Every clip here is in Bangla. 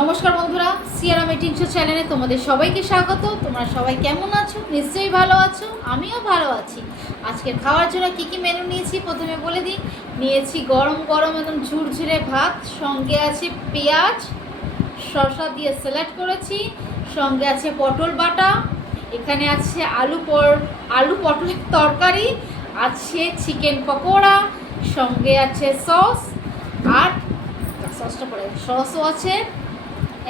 নমস্কার বন্ধুরা, সিয়ারা মিটিং শো চ্যানেলে তোমাদের সবাইকে স্বাগত। তোমরা সবাই কেমন আছো? নিশ্চয়ই ভালো আছো, আমিও ভালো আছি। আজকের খাওয়ার জন্য কী কী মেনু নিয়েছি প্রথমে বলে দিই। নিয়েছি গরম গরম একদম ঝুরঝুরে ভাত, সঙ্গে আছে পেঁয়াজ শসা দিয়ে স্যালাড করেছি, সঙ্গে আছে পটল বাটা, এখানে আছে আলু পটলের তরকারি, আছে চিকেন পকোড়া, সঙ্গে আছে সস, আর সসটা পড়ে সসও আছে,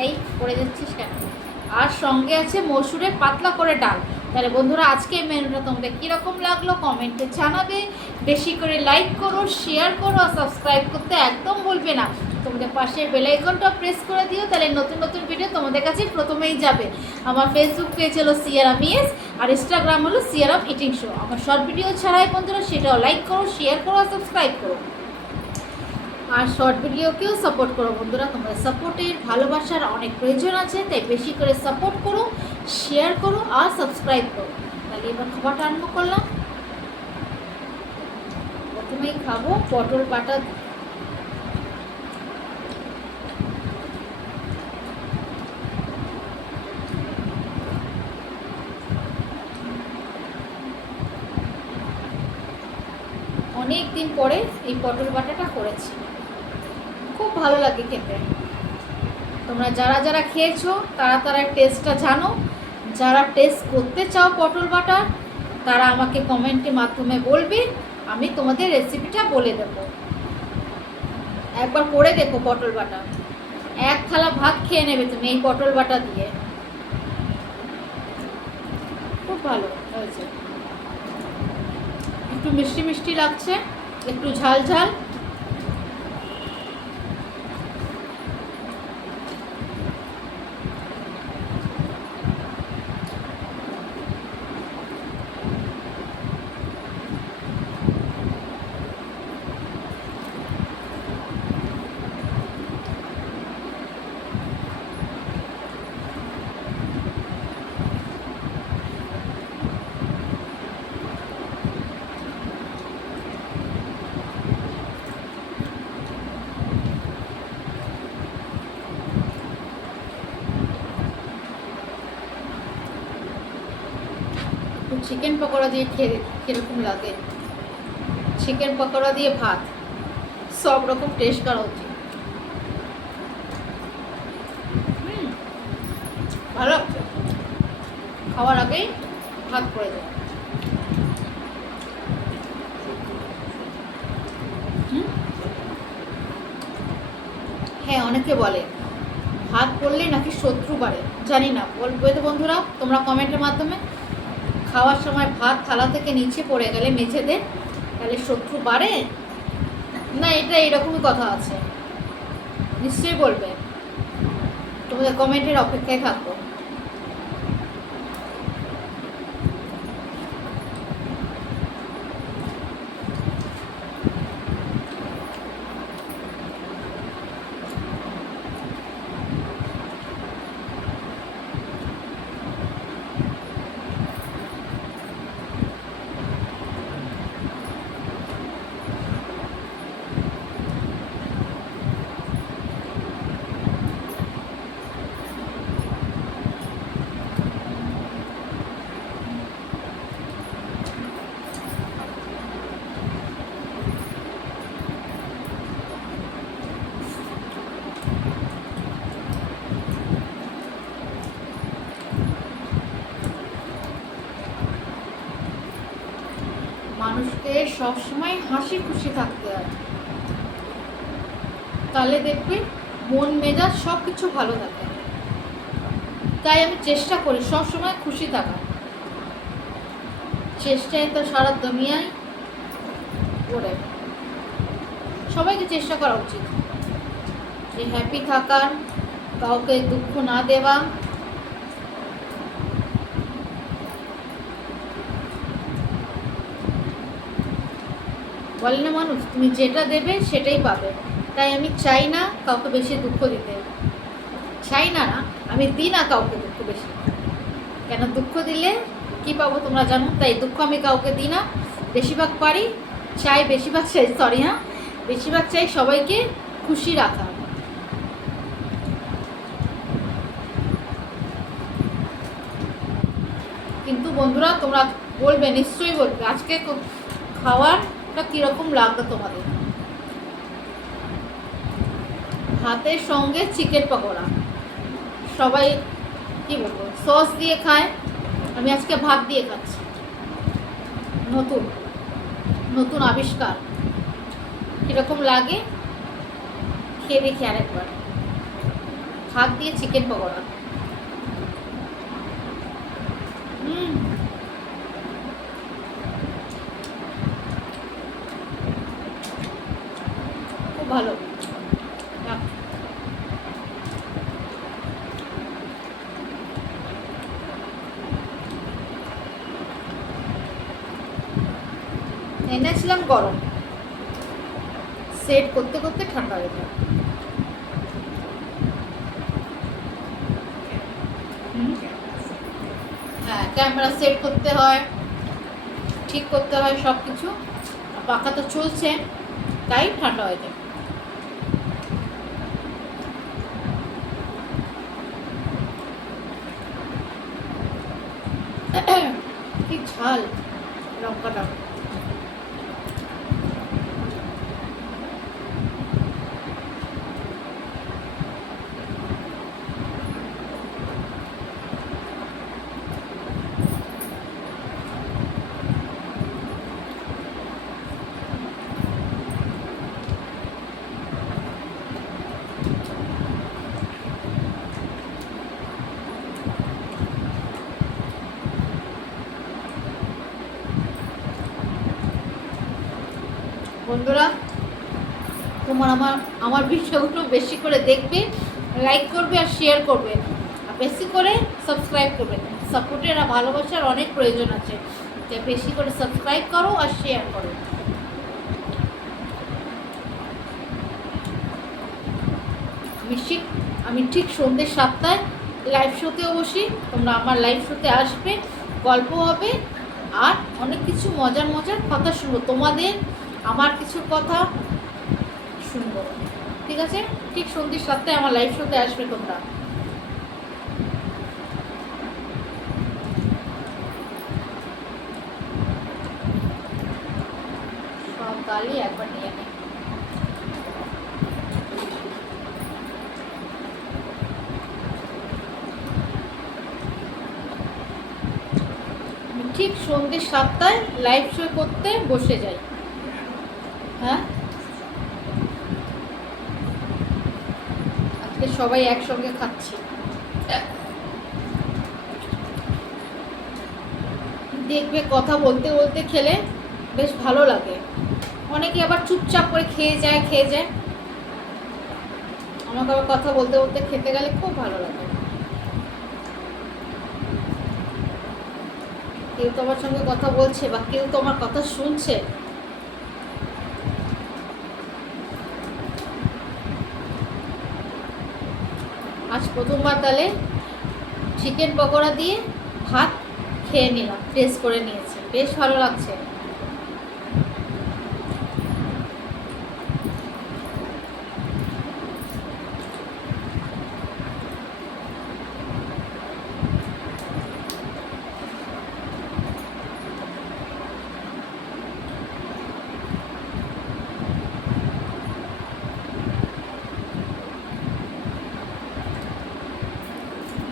এই করে দিচ্ছিস কেন, আর সঙ্গে আছে মসুরের পাতলা করে ডাল। তাহলে বন্ধুরা, আজকে মেনুটা তোমাদের কীরকম লাগলো কমেন্টে জানাবে। বেশি করে লাইক করো, শেয়ার করো, আর সাবস্ক্রাইব করতে একদম ভুলবে না। তোমাদের পাশের বেল আইকনটা প্রেস করে দিও, তাহলে নতুন নতুন ভিডিও তোমাদের কাছে প্রথমেই যাবে। আমার ফেসবুক পেজ হলো সিয়ারা মিএস, আর ইনস্টাগ্রাম হলো সিয়ারা ইটিং শো। আমার শর্ট ভিডিও ছাড়াই বন্ধুরা সেটাও লাইক করো, শেয়ার করো, আর সাবস্ক্রাইব করো। আর শর্ট ভিডিওকেও সাপোর্ট করো বন্ধুরা, তোমাদের সাপোর্টের ভালোবাসার অনেক প্রয়োজন আছে, তাই বেশি করে সাপোর্ট করো, শেয়ার করো, আর সাবস্ক্রাইব করো। তাহলে এবার খাবারটা আরম্ভ করলাম। প্রথমেই খাবো পটল বাটা। অনেক দিন পরে এই পটল বাটাটা করেছি, খুব ভালো লাগে খেতে। তোমরা যারা যারা খেয়েছো তারা তারা টেস্টটা জানো। যারা টেস্ট করতে চাও পটল বাটার, তারা আমাকে কমেন্টের মাধ্যমে বলবে, আমি তোমাদের রেসিপিটা বলে দেব। একবার করে দেখো পটল বাটা, এক থালা ভাত খেয়ে নেবে তুমি এই পটল বাটা দিয়ে। খুব ভালো হয়েছে, একটু মিষ্টি মিষ্টি লাগছে, একটু ঝাল ঝাল। চিকেন পকোড়া দিয়ে খেয়ে কীরকম লাগে, চিকেন পকোড়া দিয়ে ভাত, সব রকম টেস্ট করা উচিত। ভালো লাগছে, খাওয়ার আগেই ভাত পড়ে যায়। হ্যাঁ, অনেকে বলে ভাত পড়লে নাকি শত্রু বাড়ে, জানি না, বলবে তো বন্ধুরা তোমরা কমেন্টের মাধ্যমে। খাওয়ার সময় ভাত থালা থেকে নিচে পড়ে গেলে মেঝেতে, তাহলে শত্রু বাড়ে না? এটা এইরকমই কথা আছে, নিশ্চয়ই বলবে। তোমাদের কমেন্টের অপেক্ষায় থাকবো। মানুষকে সবসময় হাসি খুশি থাকতে হয়, তাহলে দেখবে মন মেজাজ সব কিছু ভালো থাকে। তাই আমি চেষ্টা করি সবসময় খুশি থাকার, চেষ্টায় তো সারা দুনিয়ায় করে। সবাইকে চেষ্টা করা উচিত যে হ্যাপি থাকার, কাউকে দুঃখ না দেওয়া। বলে না মানুষ, তুমি যেটা দেবে সেটাই পাবে। তাই আমি চাই না কাউকে বেশি দুঃখ দিতে, চাই না, আমি দিই না কাউকে দুঃখ বেশি। কেন দুঃখ দিলে কি পাবো তোমরা জানো, তাই দুঃখ আমি কাউকে দিই না। বেশিরভাগ পারি, চাই বেশিরভাগ চাই, বেশিরভাগ চাই সবাইকে খুশি রাখা। কিন্তু বন্ধুরা তোমরা বলবে, নিশ্চয়ই বলবে আজকে খাওয়ারটা কীরকম লাগলো তোমাদের। ভাতের সঙ্গে চিকেন পকোড়া, সবাই কি বলবো সস দিয়ে খায়, আমি আজকে ভাত দিয়ে খাচ্ছি। নতুন নতুন আবিষ্কার, কীরকম লাগে খেয়ে দেখি আরেকবার। ভাত দিয়ে চিকেন পকোড়া, খুব ভালো। এনেছিলাম গরম, সেট করতে করতে ঠান্ডা হয়ে যায়। হ্যাঁ, ক্যামেরা সেট করতে হয়, ঠিক করতে হয় সব কিছু। পাখা তো চলছে, তাই ঠান্ডা হয়ে যায়। কি ঝাল লঙ্কাটা। বন্ধুরা তোমার আমার ভিডিওগুলো বেশি করে দেখবে, লাইক করবে আর শেয়ার করবে, আর বেশি করে সাবস্ক্রাইব করবে। সাপোর্টের আর ভালোবাসার অনেক প্রয়োজন আছে, তাই বেশি করে সাবস্ক্রাইব করো আর শেয়ার করো। আমি ঠিক সন্ধ্যে 7টায় লাইভ শোতেও বসি, তোমরা আমার লাইভ শোতে আসবে, গল্প হবে আর অনেক কিছু মজার মজার কথা শুনবো, তোমাদের আমার কিছু কথা শুনবো। ঠিক আছে, ঠিক সন্ধ্যে 7টায় আমার লাইভ শোতে আসবে তোমরা। সব গালি একবার নিয়ে নেই। ঠিক সন্ধ্যে 7টায় লাইভ শো করতে বসে যাই। হ্যাঁ, আজকে সবাই একসঙ্গে খাচ্ছি। দেখবে কথা বলতে বলতে খেলে বেশ ভালো লাগে। অনেকে আবার চুপচাপ করে খেয়ে যায়। আমাকে আবার কথা বলতে বলতে খেতে গেলে খুব ভালো লাগে। কেউ তো আমার সঙ্গে কথা বলছে বা কেউ তো আমার কথা শুনছে। আজ প্রথমবার তাহলে চিকেন পকোড়া দিয়ে ভাত খেয়ে নিলাম, টেস্ট করে নিয়েছি, বেশ ভালো লাগছে।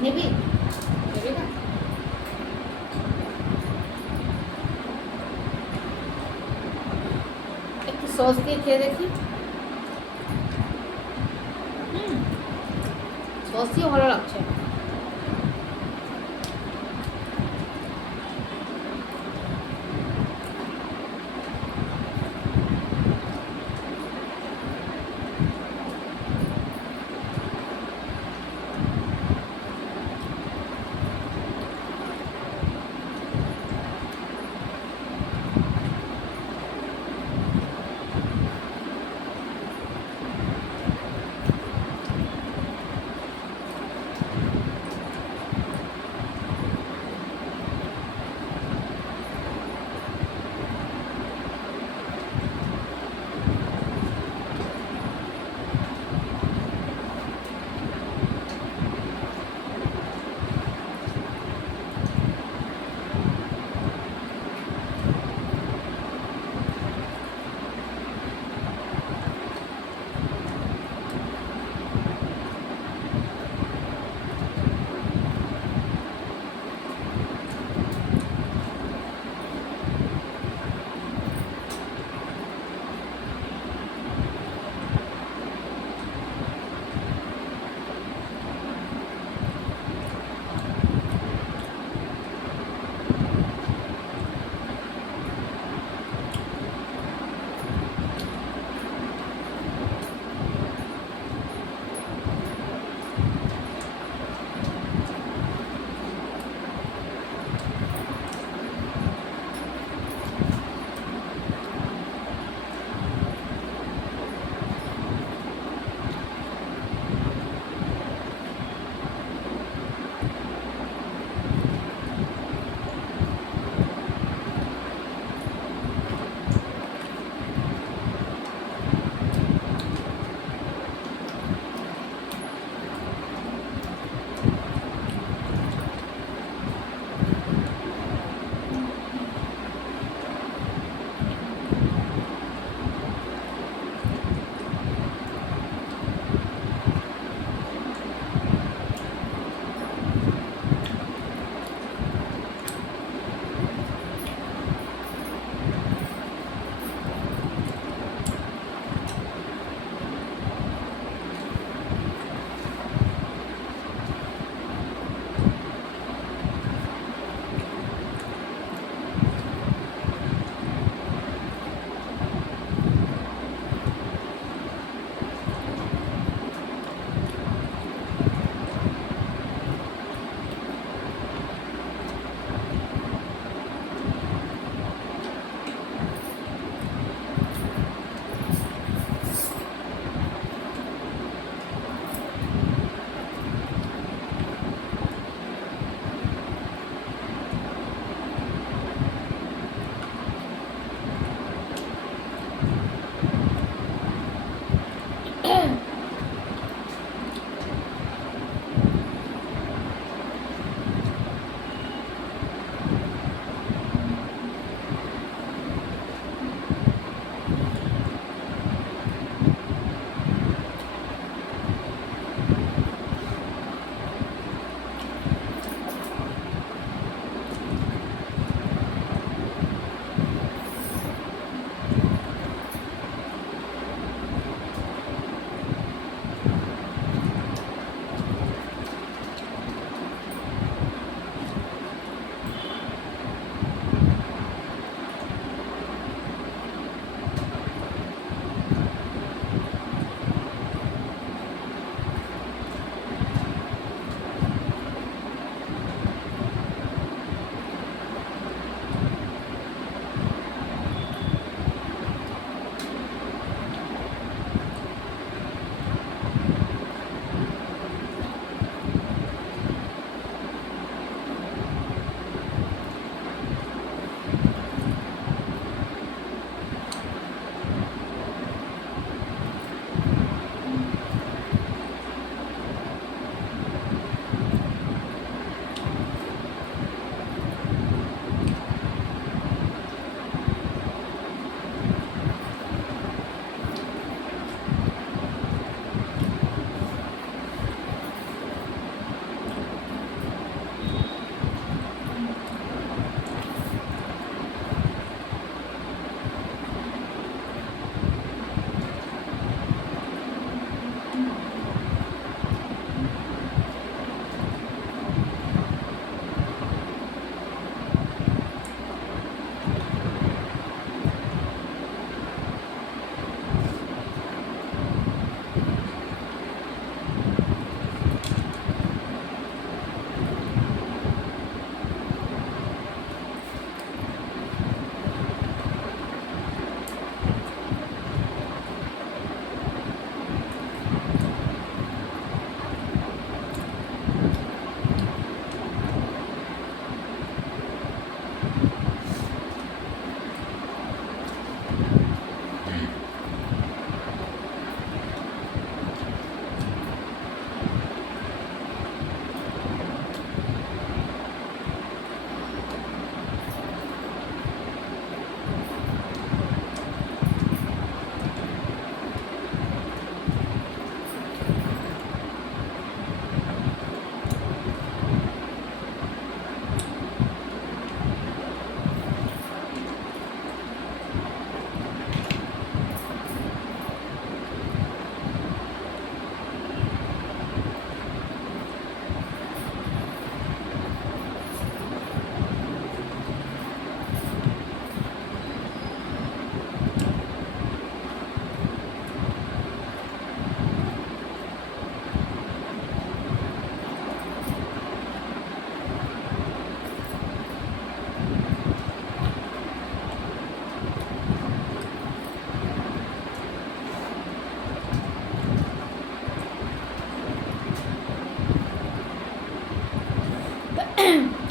নেবি না? একটু সস দিয়ে খেয়ে দেখি। সস দিয়ে ভালো লাগছে।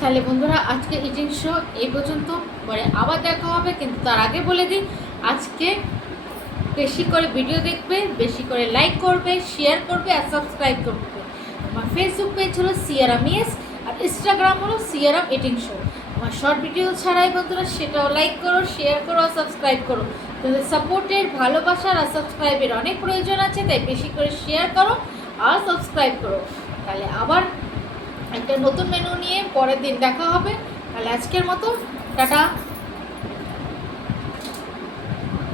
তাহলে বন্ধুরা আজকে ইটিং শো এই পর্যন্ত, পরে আবার দেখা হবে। কিন্তু তার আগে বলে দিই, আজকে বেশি করে ভিডিও দেখবে, বেশি করে লাইক করবে, শেয়ার করবে আর সাবস্ক্রাইব করবে। আমার ফেসবুক পেজ হলো সিয়ারাম ইয়েস, আর ইনস্টাগ্রাম হলো সিয়ারাম ইটিং শো। আমার শর্ট ভিডিও ছাড়াই বন্ধুরা সেটাও লাইক করো, শেয়ার করো আর সাবস্ক্রাইব করো। তোমাদের সাপোর্টের, ভালোবাসার আর সাবস্ক্রাইবের অনেক প্রয়োজন আছে, তাই বেশি করে শেয়ার করো আর সাবস্ক্রাইব করো। তাহলে আবার একটা নতুন মেনু নিয়ে পরের দিন দেখা হবে। তাহলে আজকের মতো টাটা।